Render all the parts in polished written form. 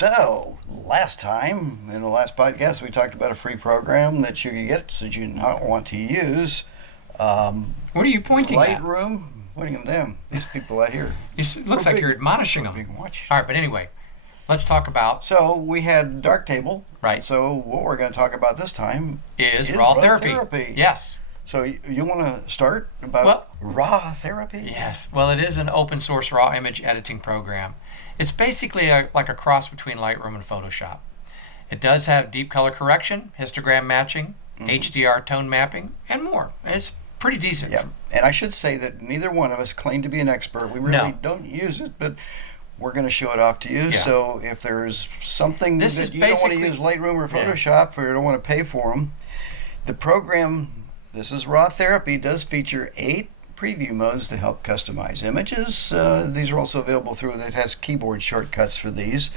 So, last time, in the last podcast, we talked about a free program that you can get should you not want to use. What are you pointing at? Lightroom. Pointing them down. These people out here. It looks like you're admonishing them. All right, but anyway, let's talk about... So, we had Darktable. Right. So, what we're going to talk about this time is Rawtherapee. Rawtherapee. Yes. So, you want to start about Rawtherapee? Yes. Well, it is an open source raw image editing program. It's basically like a cross between Lightroom and Photoshop. It does have deep color correction, histogram matching, HDR tone mapping, and more. It's pretty decent. Yeah, and I should say that neither one of us claim to be an expert. We really don't use it, but we're going to show it off to you. Yeah. So if there's something that you don't want to use Lightroom or Photoshop, or you don't want to pay for them, the program, this is Rawtherapee, does feature 8 preview modes to help customize images. These are also available it has keyboard shortcuts for these.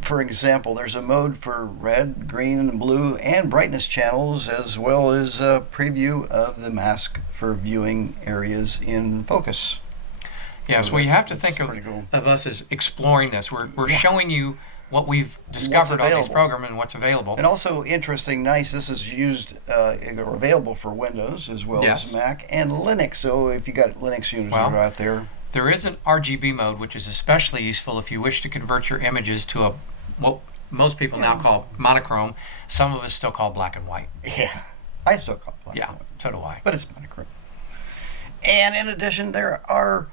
For example, there's a mode for red, green, and blue, and brightness channels, as well as a preview of the mask for viewing areas in focus. Yes, so you have to think of us as exploring this. We're showing you what we've discovered on this program and what's available. And also interesting, nice, this is used, available for Windows as well as Mac and Linux. So if you got Linux users out there. There is an RGB mode, which is especially useful if you wish to convert your images to what most people now call monochrome. Some of us still call black and white. Yeah, I still call black and white. Yeah, so do I. But it's monochrome. And in addition, there are,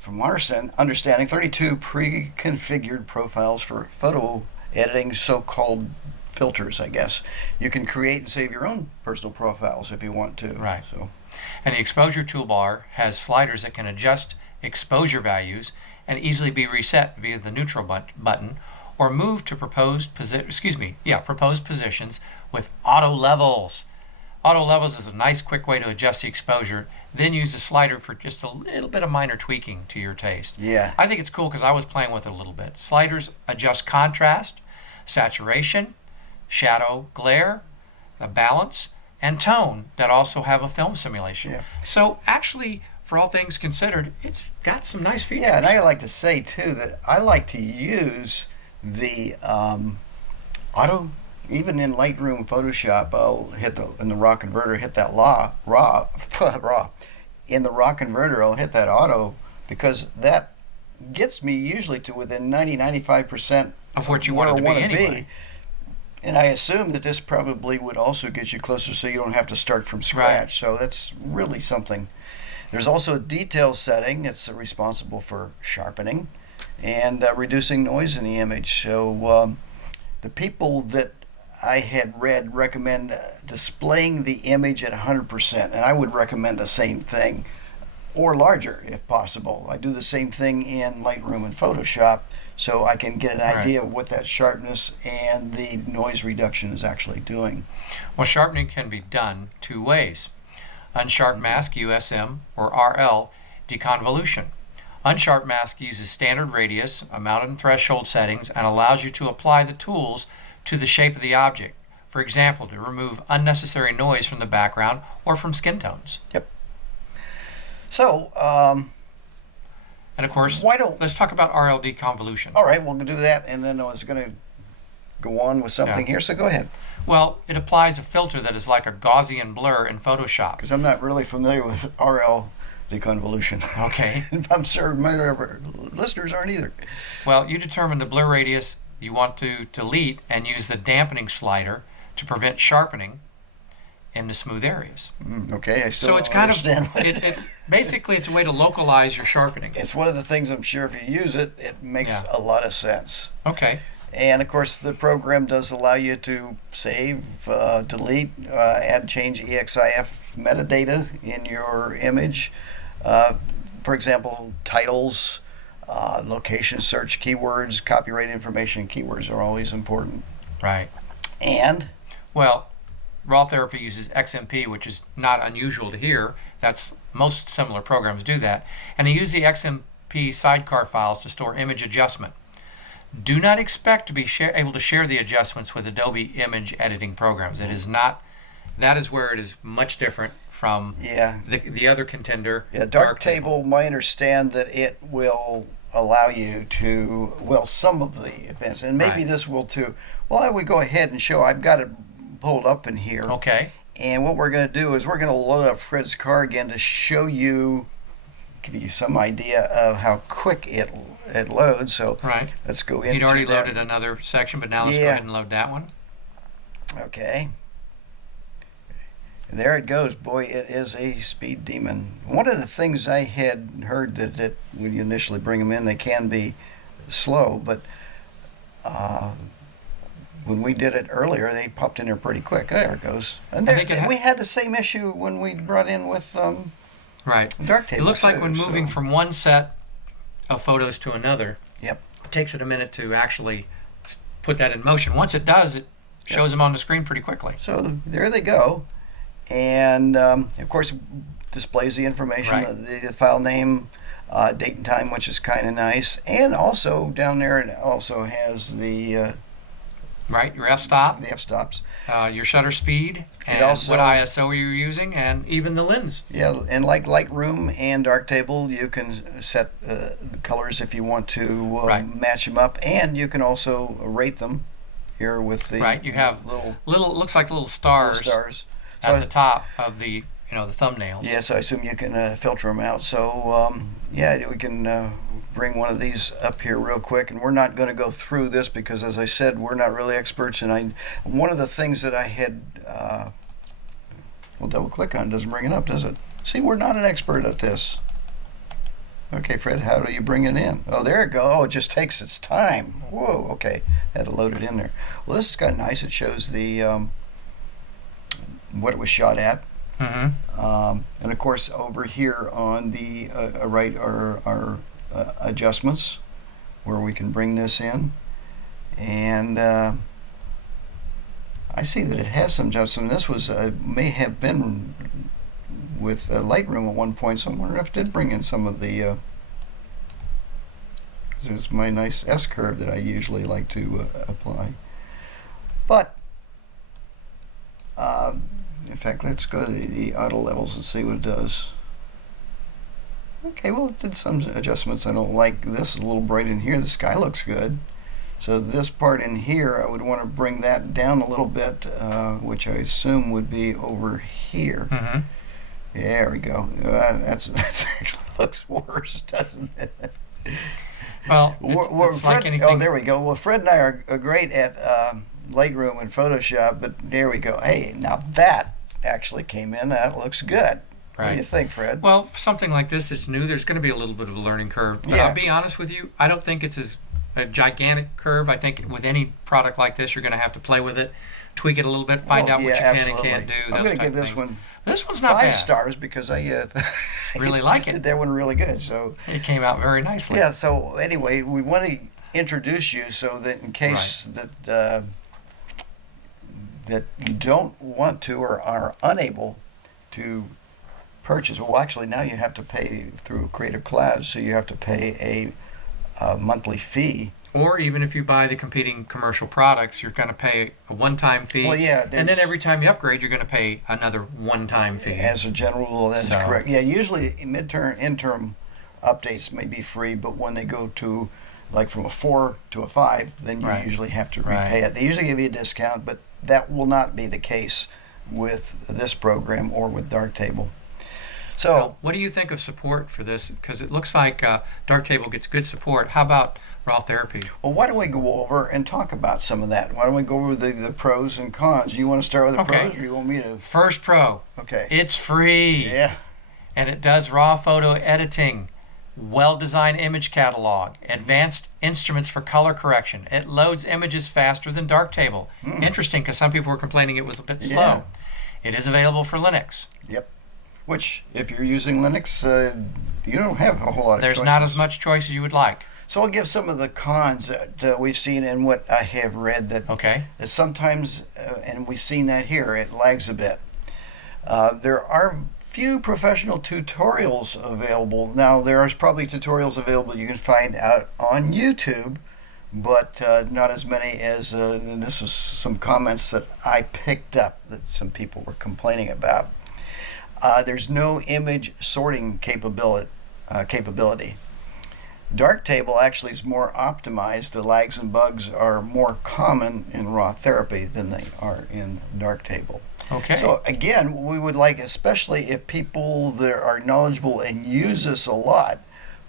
from our understanding, 32 pre-configured profiles for photo editing, so-called filters, I guess. You can create and save your own personal profiles if you want to. Right. So, and the exposure toolbar has sliders that can adjust exposure values and easily be reset via the neutral button or move to proposed positions with auto levels. Auto levels is a nice quick way to adjust the exposure, then use the slider for just a little bit of minor tweaking to your taste. Yeah. I think it's cool because I was playing with it a little bit. Sliders adjust contrast, saturation, shadow, glare, the balance, and tone that also have a film simulation. Yeah. So actually, for all things considered, it's got some nice features. Yeah, and I like to say too that I like to use the auto. Even in Lightroom, Photoshop, I'll hit in the raw converter, hit that raw. In the raw converter, I'll hit that auto because that gets me usually to within 90-95% of what you want it to be anyway. And I assume that this probably would also get you closer so you don't have to start from scratch. Right. So that's really something. There's also a detail setting that's responsible for sharpening and reducing noise in the image. So the people that I had read recommend displaying the image at 100%, and I would recommend the same thing, or larger if possible. I do the same thing in Lightroom and Photoshop, so I can get an idea of what that sharpness and the noise reduction is actually doing. Well, sharpening can be done 2 ways. Unsharp mask, USM, or RL, deconvolution. Unsharp mask uses standard radius, amount and threshold settings, and allows you to apply the tools to the shape of the object. For example, to remove unnecessary noise from the background or from skin tones. Yep. So, and of course, let's talk about RL deconvolution. All right, we'll do that, and then I was going to go on with something here, so go ahead. Well, it applies a filter that is like a Gaussian blur in Photoshop. Because I'm not really familiar with RL deconvolution. Okay. I'm sure many of our listeners aren't either. Well, you determine the blur radius you want to delete and use the dampening slider to prevent sharpening in the smooth areas. Okay, I still so don't it's kind understand. Basically, it's a way to localize your sharpening. It's one of the things I'm sure if you use it, it makes a lot of sense. Okay. And of course, the program does allow you to save, delete, add, change EXIF metadata in your image. For example, titles, location search keywords, copyright information keywords are always important. Right. And? Well, Rawtherapee uses XMP, which is not unusual to hear. Most similar programs do that. And they use the XMP sidecar files to store image adjustment. Do not expect to be able to share the adjustments with Adobe image editing programs. It is not. That is where it is much different from the other contender. Yeah, Darktable, I understand that it will allow you to, well, some of the events, and maybe this will too. Well, I would go ahead and show. I've got it pulled up in here. Okay. And what we're going to do is we're going to load up Fred's car again to show you, give you some idea of how quick it loads. So let's go into He'd already loaded another section, but now let's go ahead and load that one. Okay. And there it goes. Boy, it is a speed demon. One of the things I had heard that when you initially bring them in, they can be slow, but when we did it earlier, they popped in there pretty quick. There it goes. And we had the same issue when we brought in with Darktable. It looks like when moving from one set of photos to another, it takes it a minute to actually put that in motion. Once it does, it shows them on the screen pretty quickly. So there they go. And, of course, it displays the information, the file name, date and time, which is kind of nice. And also down there, it also has the... your f-stop. The f-stops. Your shutter speed, and also, what ISO you're using, and even the lens. Yeah, and like Lightroom and Darktable, you can set the colors if you want to match them up, and you can also rate them here with the you have little looks like little stars at the top of the the thumbnails. Yeah, so I assume you can filter them out. So we can bring one of these up here real quick, and we're not going to go through this because, as I said, we're not really experts. And one of the things that I had, we'll double click on, doesn't bring it up, does it? See, we're not an expert at this. Okay, Fred, how do you bring it in? Oh, there it goes. Oh, it just takes its time. Whoa, okay, had to load it in there. Well, this is kind of nice. It shows the what it was shot at. And of course, over here on the right are our adjustments where we can bring this in, and I see that it has some adjustments. This was may have been with Lightroom at one point, so I wonder if it did bring in some of the there's my nice S-curve that I usually like to apply. But in fact, let's go to the auto levels and see what it does. Okay, well, it did some adjustments. I don't like this. A little bright in here. The sky looks good. So this part in here, I would want to bring that down a little bit, which I assume would be over here. There we go. That actually looks worse, doesn't it? Well, it's like anything. Oh, there we go. Well, Fred and I are great at Lightroom and Photoshop, but there we go. Hey, now that actually came in. That looks good. What do you think, Fred? Well, for something like this, it's new. There's going to be a little bit of a learning curve. But I'll be honest with you, I don't think it's as a gigantic curve. I think with any product like this, you're going to have to play with it, tweak it a little bit, find out what you can and can't do. I'm going to give this one This one's not 5 stars because I really like it. Did that one really good. So it came out very nicely. Yeah. So anyway, we want to introduce you so that in case that you don't want to or are unable to purchase. Well, actually, now you have to pay through Creative Cloud, so you have to pay a monthly fee. Or even if you buy the competing commercial products, you're going to pay a one-time fee. Well, yeah. And then every time you upgrade, you're going to pay another one-time fee. As a general rule, that's correct. Yeah, usually interim updates may be free, but when they go to, like, from a 4 to a 5, then you usually have to repay it. They usually give you a discount, but that will not be the case with this program or with Darktable. So, now, what do you think of support for this? Because it looks like Darktable gets good support. How about Rawtherapee? Well, why don't we go over and talk about some of that? Why don't we go over the pros and cons? You want to start with the pros, or you want me to? First pro. Okay. It's free. Yeah. And it does raw photo editing, well-designed image catalog, advanced instruments for color correction. It loads images faster than Darktable. Interesting, because some people were complaining it was a bit slow. It is available for Linux. Yep. Which, if you're using Linux, you don't have a whole lot of choices. There's not as much choice as you would like. So I'll give some of the cons that we've seen and what I have read that sometimes, and we've seen that here, it lags a bit. There are few professional tutorials available. Now, there are probably tutorials available you can find out on YouTube, but not as many as, and this is some comments that I picked up that some people were complaining about. There's no image sorting capability. Darktable actually is more optimized. The lags and bugs are more common in Rawtherapee than they are in Darktable. Okay. So again, we would like, especially if people that are knowledgeable and use this a lot,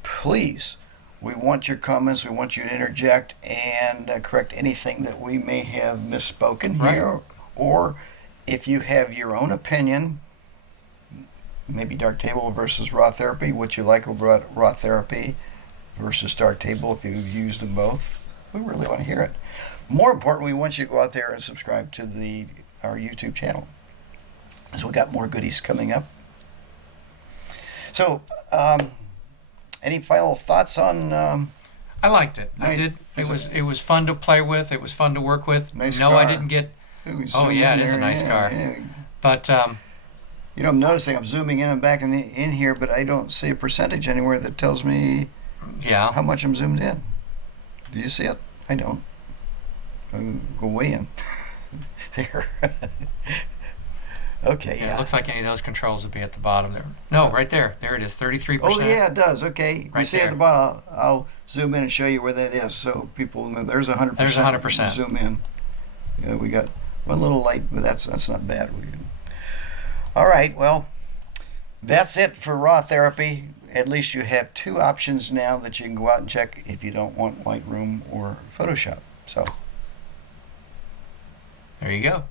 please, we want your comments. We want you to interject and correct anything that we may have misspoken here. Or if you have your own opinion, maybe Darktable versus Rawtherapee, what you like about Rawtherapee versus Darktable, if you've used them both, we really want to hear it. More important, we want you to go out there and subscribe to our YouTube channel. So we got more goodies coming up. So, any final thoughts on? I liked it. I did. It was fun to play with. It was fun to work with. Nice no, car. I didn't get. Oh yeah, it is a nice car. Yeah. But you know, I'm noticing I'm zooming in and back in here, but I don't see a percentage anywhere that tells me how much I'm zoomed in. Do you see it? I don't. Go way in. There. Okay. Yeah, it looks like any of those controls would be at the bottom there. No, right there. There it is, 33%. Oh yeah, it does. Okay. Right you see there. at the bottom. I'll zoom in and show you where that is, so people know. There's 100%. There's 100%. Zoom in. Yeah, we got one little light, but that's not bad. All right. Well, that's it for Rawtherapee. At least you have two options now that you can go out and check if you don't want Lightroom or Photoshop. So there you go.